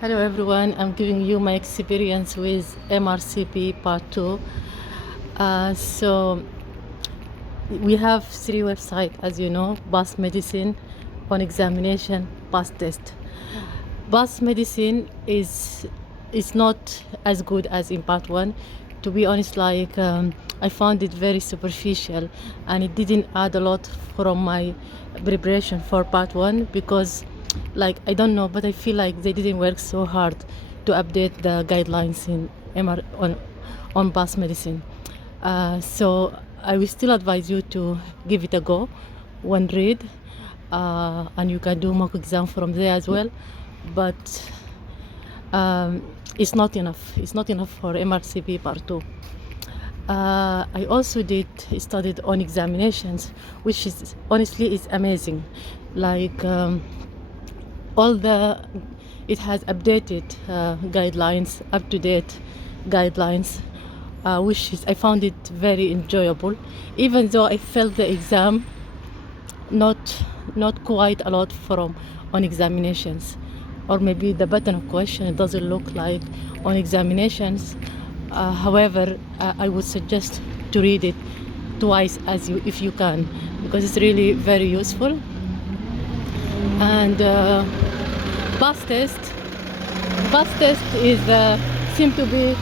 Hello everyone, I'm giving you my experience with MRCP Part 2. So we have three websites, as you know: Bus Medicine, On Examination, Bus Test. Bus Medicine is not as good as in Part 1. To be honest, I found it very superficial, and it didn't add a lot from my preparation for Part 1 because, I don't know, but I feel like they didn't work so hard to update the guidelines in MR on Bus Medicine. So I will still advise you to give it a go, one read, and you can do mock exam from there as well. But it's not enough. It's not enough for MRCP Part 2. I also studied on examinations, which is honestly is amazing. It has updated guidelines, up to date guidelines, I found it very enjoyable, even though I felt the exam not quite a lot from on examinations, or maybe the pattern of question doesn't look like on examinations. However, I would suggest to read it twice if you can, because it's really very useful. And bus test is seem to be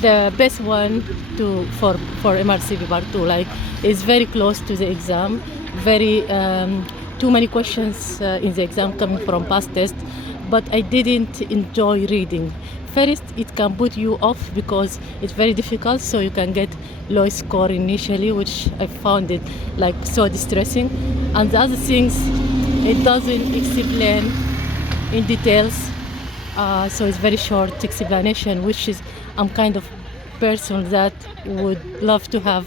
the best one for MRCP Part 2. It's very close to the exam. Very too many questions in the exam coming from past test, but I didn't enjoy reading. First, it can put you off because it's very difficult, so you can get low score initially, which I found it so distressing. And the other things, it doesn't explain in details, so it's very short explanation, which is I'm kind of person that would love to have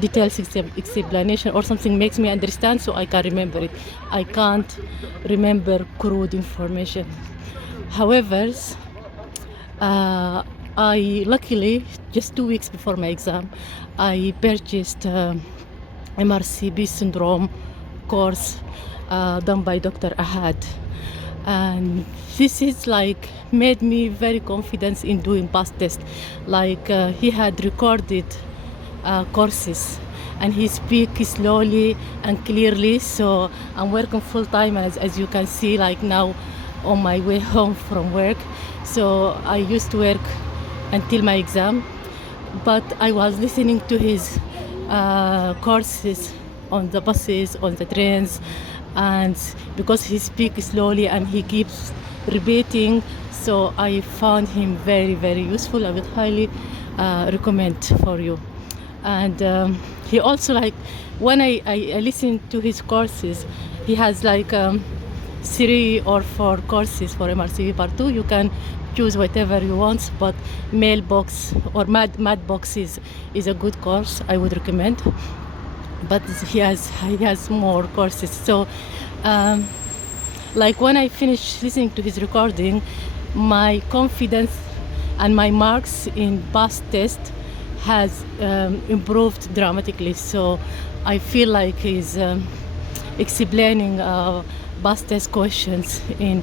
detailed explanation or something makes me understand so I can remember it. I can't remember crude information. However, I luckily, just 2 weeks before my exam, I purchased MRCP syndrome course done by Dr. Ahad, and this is made me very confident in doing past test. He had recorded courses and he speaks slowly and clearly, so I'm working full time as you can see now on my way home from work. So I used to work until my exam, but I was listening to his courses on the buses, on the trains, and because he speaks slowly and he keeps repeating, so I found him very, very useful. I would highly recommend for you. And he also, when I listen to his courses, he has 3 or 4 courses for MRCP Part 2. You can choose whatever you want, but Mailbox or Madbox is a good course. I would recommend. But he has more courses. So when I finished listening to his recording, my confidence and my marks in past test has improved dramatically. So I feel like he's explaining past test questions in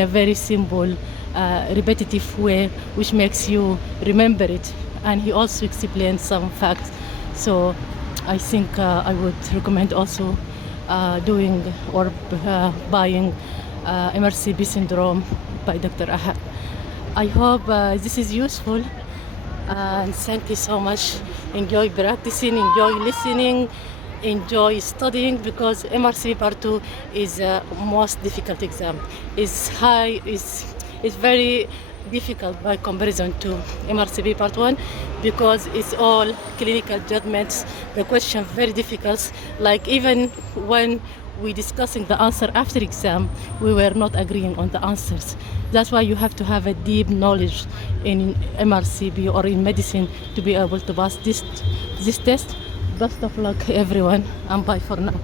a very simple, repetitive way, which makes you remember it. And he also explains some facts. So I think I would recommend also doing or buying MRCP syndrome by Dr. Ahad. I hope this is useful, and thank you so much. Enjoy practicing, enjoy listening, enjoy studying, because MRCP Part 2 is the most difficult exam. It's very difficult by comparison to MRCP Part 1 because it's all clinical judgments. The question very difficult. Even when we discussing the answer after exam, we were not agreeing on the answers. That's why you have to have a deep knowledge in MRCP or in medicine to be able to pass this test. Best of luck, everyone, and bye for now.